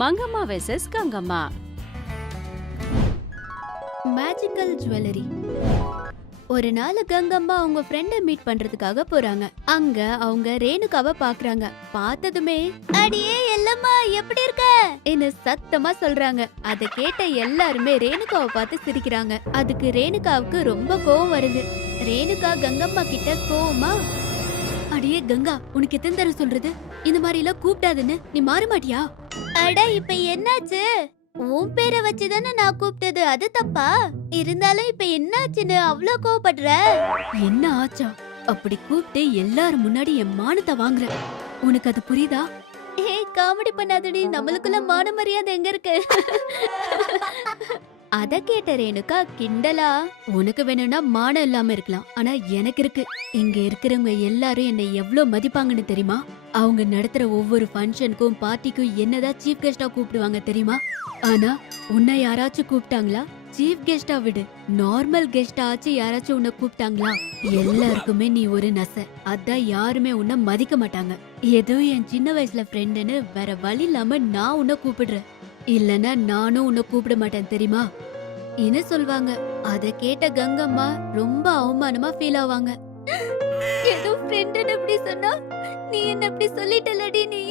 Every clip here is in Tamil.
Mangamma versus Gangamma. Magical jewellery. ஒரு நாள் கங்கம்மா அவங்க ஃப்ரெண்ட மீட் பண்றதுக்காக போறாங்க. அங்க அவங்க ரேணுகாவை பாக்குறாங்க. பார்த்ததுமே அடியே எல்லம்மா எப்படி இருக்க என்ன சத்தமா சொல்றாங்க. அத கேட்ட எல்லாருமே ரேணுகாவை பார்த்து சிரிக்கிறாங்க. அதுக்கு ரேணுகாவுக்கு ரொம்ப கோவம் வருது. ரேணுகா கங்கம்மா கிட்ட கோவமா, அடியே கங்கா, உனக்கு எத்தனை தடவை சொல்றது இந்த மாதிரி எல்லாம் கூப்பிடாதுன்னு, நீ மாற மாட்டியா? அட இப்ப என்னாச்சு? உன் பேரை வச்சுதானே நான் கூப்பிட்டது, அது தப்பா? இருந்தாலும் இப்ப என்னாச்சுன்னு அவ்ளோ கோவப்படுற? என்ன ஆச்சா? அப்படி கூப்பிட்டு எல்லாரும் முன்னாடி என் மானத்தை வாங்குற, உனக்கு அது புரியுதா? ஏய் காமெடி பண்ணாதடி, நம்மளுக்குள்ள மான மரியாதை எங்க இருக்கு? அத கேட்ட ரேணுகா கிண்டலா, உனக்கு வேணும்னா மானம் இல்லாம இருக்கலாம், ஆனா எனக்கு இருக்கு. இங்க இருக்கிறவங்க எல்லாரும் என்னை எவ்வளவு மதிப்பாங்கன்னு தெரியுமா? அவங்க நடத்துற ஒவ்வொரு ஃபங்க்ஷனுக்கும் பார்ட்டிக்கும் என்னதான் சீஃப் கெஸ்டா கூப்பிடுவாங்க தெரியுமா? ஆனா உன்னை யாராச்சும் கூப்பிட்டாங்களா? சீஃப் கெஸ்டா விடு, நார்மல் கெஸ்டா ஆச்சு யாராச்சும் உன்னை கூப்பிட்டாங்களா? எல்லாருக்குமே நீ ஒரு நசை, அதான் யாருமே உன்னை மதிக்க மாட்டாங்க. ஏதோ என் சின்ன வயசுல ஃப்ரெண்டுன்னு வேற வழி இல்லாம நான் உன்னை கூப்பிடுறேன், இல்லனா நானும் உன்னை கூப்பிட மாட்டேன் தெரியுமா என்ன சொல்வாங்க. அத கேட்ட கங்கம்மா ரொம்ப அவமானமா ஃபீல் ஆவாங்க. ஏதோ ஃப்ரெண்டுன்னு அப்படி சொன்னா நீ என்ன அப்படி சொல்லிட்டலடி நீ.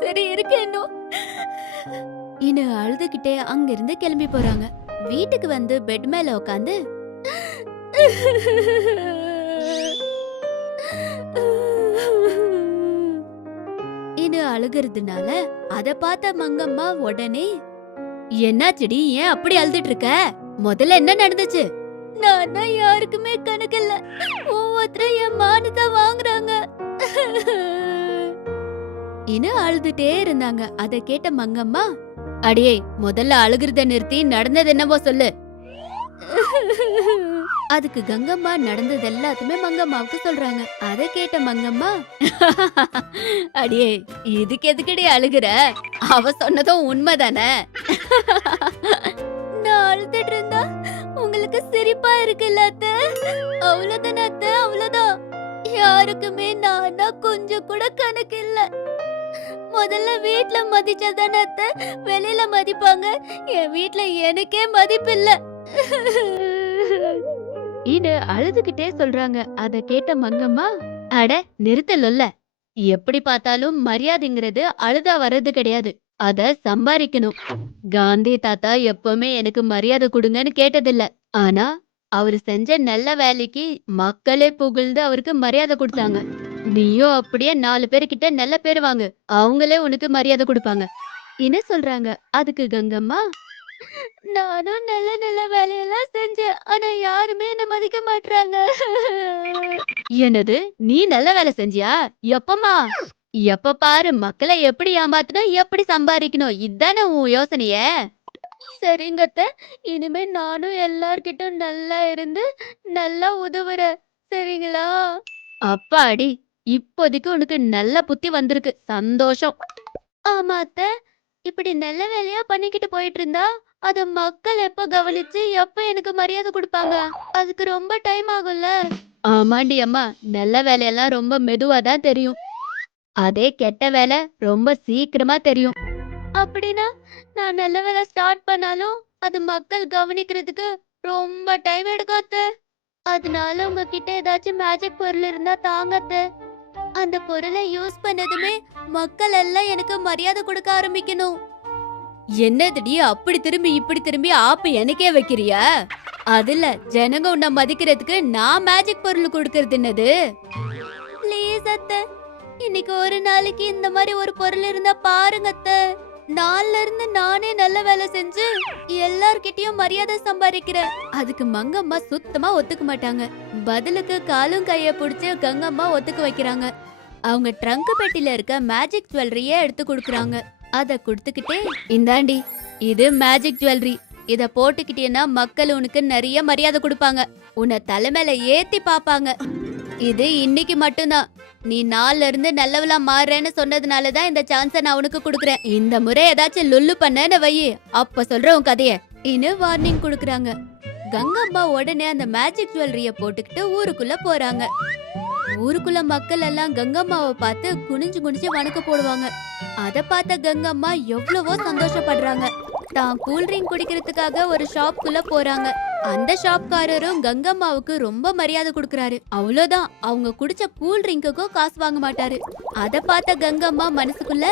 சரி இருக்கு இன்னும் அழுதுகிட்டே அங்கிருந்து கிளம்பி போறாங்க. வீட்டுக்கு வந்து பெட் மேல உட்காந்து இன்னும் அழுகிறதுனால அத பார்த்த மங்கம்மா உடனே, என்னாச்சுடி, ஏன் அப்படி அழுதுட்டு இருக்க? முதல்ல என்ன நடந்துச்சு? நானா யாருக்குமே கணக்கில்ல, ஒவ்வொருத்தரும் என் மானத்தை வாங்குறாங்க. இன்னும் அழுதுட்டே இருந்தாங்க. அத கேட்ட மங்கம்மா, அடியே முதல்ல அழுகிறத நிறுத்தி நடந்தது என்னவோ சொல்லு. அதுக்கு கங்கம்மா நடந்தது எல்லாத்துமே மங்கம்மாவுக்கு சொல்றாங்க. அத கேட்ட மங்கம்மா, அடியே இதுக்கு எதுக்கடி அழுகுற? அவ சொன்னதும் உண்மைதானே? நான் அழுதுட்டு இருந்தா உங்களுக்கு சிரிப்பா இருக்குல்ல அத்தை? அவ்வளவுதானே அத்தை, அவ்வளவுதான். யாருக்குமே நானா கொஞ்சம் கூட கணக்கு இல்ல. முதல்ல வீட்ல மதிச்சாதானே அத்தை வெளியில மதிப்பாங்க. என் வீட்ல எனக்கே மதிப்பு இல்ல. இது அழுதுகிட்டே சொல்றாங்க. அத கேட்ட மங்கம்மா, அட நிறுத்தல, எப்படி பார்த்தாலும் மரியாதைங்கிறது அழுதா வர்றது கிடையாது, அத சம்பாதிக்கணும். காந்தி தாத்தா எப்பவுமே எனக்கு மரியாதை கொடுங்கன்னு கேட்டதில்ல, ஆனா அவரு செஞ்ச நல்ல வேலைக்கு மக்களே புகழ்ந்து அவருக்கு மரியாதை கொடுத்தாங்க. நீயும் அப்படியே 4 பேர்கிட்ட நல்ல பேர் வாங்கு, அவங்களே உனக்கு மரியாதை கொடுப்பாங்க என்ன சொல்றாங்க. அதுக்கு கங்கம்மா, நானும் நல்ல நல்ல வேலையெல்லாம் செஞ்சேன், ஆனா யாருமே என்ன மதிக்க மாட்டாங்க. என்னது, நீ நல்ல வேலை செஞ்சியா? எப்பமா? எப்ப பாரு மக்களை எப்படி ஏமாத்தணும், எப்படி சம்பாதிக்கணும், இதானே உன் யோசனைய? சரிங்க அத்தை, இனிமே நானும் எல்லார்கிட்டும் நல்லா இருந்து நல்லா உதவுறேன், சரிங்களா? அப்பாடி, இப்போதைக்கு உனக்கு நல்ல புத்தி வந்திருக்கு, சந்தோஷம். ஆமா அத்தை, இப்படி நல்ல வேலையா பண்ணிக்கிட்டு போயிட்டு இருந்தா அத மக்கள் எப்ப கவனிச்சு எப்ப எனக்கு மரியாதை கொடுப்பாங்க? அதுக்கு ரொம்ப டைம் ஆகும்ல. ஆமாண்டி அம்மா, நல்ல வேலையெல்லாம் ரொம்ப மெதுவா தான் தெரியும், அதே கெட்ட வேலை ரொம்ப சீக்கிரமா தெரியும். அப்படின்னா நான் நல்ல வேலை ஸ்டார்ட் பண்ணாலும் அது மக்கள் கவனிக்கிறதுக்கு ரொம்ப டைம் எடுக்கும் அத்தை. அதனால உங்ககிட்ட ஏதாச்சும் மேஜிக் பொருள் இருந்தா தாங்க அத்தை. அந்த பொருளை யூஸ் பண்ணதுமே மக்கள் எல்லாம் எனக்கு மரியாதை கொடுக்க ஆரம்பிக்கணும். என்னதுடி அப்படி திரும்பி இப்படி திரும்பி ஆப்பு எனக்கே வைக்கிறியா? அதுல ஜனங்க உன்னை மதிக்கிறதுக்கு நான் மேஜிக் பொருள் கொடுக்கறது என்னது? ப்ளீஸ் அத்தை, இன்னைக்கு ஒரு நாளைக்கு இந்த மாதிரி ஒரு பொருள் இருந்தா பாருங்க அத்தை. நாள்ல இருந்து நானே நல்ல வேலை செஞ்சு எல்லார்கிட்டயும் மரியாதை சம்பாதிக்கிறேன். அதுக்கு மங்கம்மா சுத்தமா ஒத்துக்க மாட்டாங்க. பதிலுக்கு காலும் கைய புடிச்சு கங்கம்மா ஒத்துக்க வைக்கிறாங்க. அவங்க ட்ரங்க் பெட்டில இருக்க மேஜிக் ஜுவல்லரிய எடுத்து கொடுக்கறாங்க. அத குடுத்துக்கிட்டே, இந்தாண்டி, இது மேஜிக் ஜுவல்லரி, இத போட்டுக்கிட்டேன்னா மக்கள் உனக்கு நிறைய மரியாதை கொடுப்பாங்க, உன்னை தலைமையில ஏத்தி பாப்பாங்க. இது இன்னைக்கு மட்டும்தான், நீ நாள்ல இருந்து நல்லவளா மாறுறேன்னு சொன்னதுனாலதான் இந்த சான்ஸ நான் உனக்கு குடுக்கறேன். இந்த முறை ஏதாச்சும் லுல்லு பண்ணேன்னு வை, அப்ப சொல்ற உன் கதைய இன்னு வார்னிங் குடுக்கறாங்க. கங்கம்மா உடனே அந்த மேஜிக் ஜுவல்லரிய போட்டுக்கிட்டு ஊருக்குள்ள போறாங்க. ஊருக்குள்ள மக்கள் எல்லாம் கங்கம்மாவை பார்த்து குனிஞ்சு குனிஞ்சு வணக்க போடுவாங்க. அத பார்த்த கங்கம்மா எவ்வளவோ சந்தோஷப்படுறாங்க. தான் கூல்ட்ரிங்க் குடிக்கிறதுக்காக ஒரு ஷாப்குள்ள போறாங்க. அந்த ஷாப்காரரும் கங்கம்மாவுக்கு ரொம்ப மரியாதை கொடுக்கறாரு. அவ்வளவுதான், அவங்க குடிச்ச கூல்ட்ரிங்க்குக்கும் காசு வாங்க மாட்டாரு. அத பார்த்த கங்கம்மா மனசுக்குள்ள,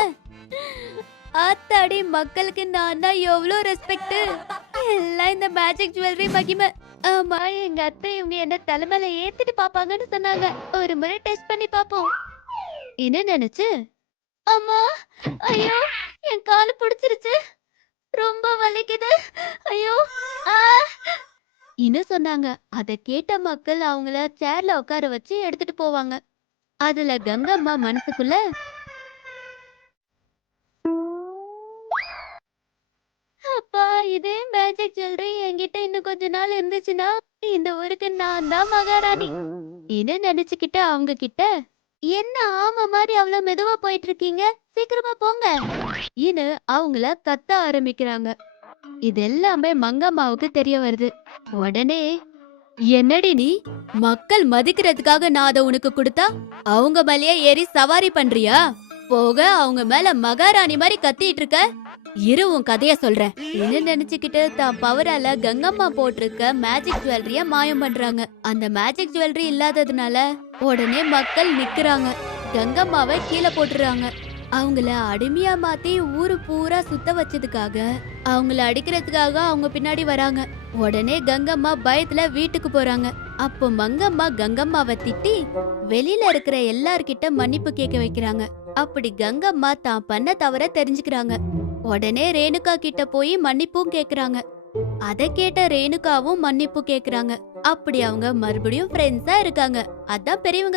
ஆத்தாடி, மக்களுக்கு நான் தான் எவ்வளவு ரெஸ்பெக்ட். எல்லாம் இந்த மேஜிக் ஜுவல்லரி மகிமை. ஆமா, எங்க அத்தை இவங்க என்ன தலைமையில ஏத்திட்டு பாப்பாங்கன்னு சொன்னாங்க. ஒரு முறை டெஸ்ட் பண்ணி பாப்போம் என்ன நினைச்சு. அம்மா, ஐயோ, என் காலு பிடிச்சிருச்சு, ரொம்ப வலிக்குது, ஐயோ இன்னும் சொன்னாங்க. அத கேட்ட மக்கள் அவங்கள சேர்ல உட்கார வச்சு எடுத்துட்டு போவாங்க. அதுல கங்கம்மா மனசுக்குள்ள, அப்பா, இதே மேஜிக் ஜுவல்லரி என்கிட்ட இன்னும் கொஞ்ச நாள் இருந்துச்சுன்னா இந்த ஊருக்கு நான் தான் மகாராணி இன்னு நினைச்சுக்கிட்டு அவங்க கிட்ட, என்ன ஆமா மாதிரி அவ்வளவு மெதுவா போயிட்டு இருக்கீங்க, சீக்கிரமா போங்க இன்னு அவங்கள கத்த ஆரம்பிக்கிறாங்க. இது எல்லாமே மங்கம்மாவுக்கு தெரிய வருது. உடனே, என்னடி நீ, மக்கள் மதிக்கிறதுக்காக நான் அதை உனக்கு கொடுத்தா அவங்க மேலேயே ஏறி சவாரி பண்றியா? போக அவங்க மேல மகாராணி மாதிரி கத்திட்டு இருக்க. இரு, உன் கதைய சொல்றேன் என்ன நினைச்சுக்கிட்டு தான் பவரால கங்கம்மா போட்டிருக்க மேஜிக் ஜுவல்லரிய மாயம் பண்றாங்க. அந்த மேஜிக் ஜுவல்லரி இல்லாததுனால உடனே மக்கள் நிக்கிறாங்க. கங்கம்மாவை கீழே போட்டுறாங்க. அவங்கள அடிமையா மாத்தி ஊரு பூரா சுத்த வச்சதுக்காக அவங்கள அடிக்கிறதுக்காக அவங்க பின்னாடி வராங்க. உடனே கங்கம்மா பயத்துல வீட்டுக்கு போறாங்க. அப்போ மங்கம்மா கங்கம்மாவை திட்டி வெளியில இருக்கிற எல்லார்கிட்ட மன்னிப்பு கேட்க வைக்கிறாங்க. அப்படி கங்கம்மா தான் பண்ண தவற தெரிஞ்சுக்கிறாங்க. உடனே ரேணுகா கிட்ட போய் மன்னிப்பும் கேக்குறாங்க. அத கேட்ட ரேணுகாவும் மன்னிப்பு கேக்குறாங்க. அப்படி அவங்க மறுபடியும் ஃப்ரெண்ட்ஸா இருக்காங்க. அதான் பெரியவங்க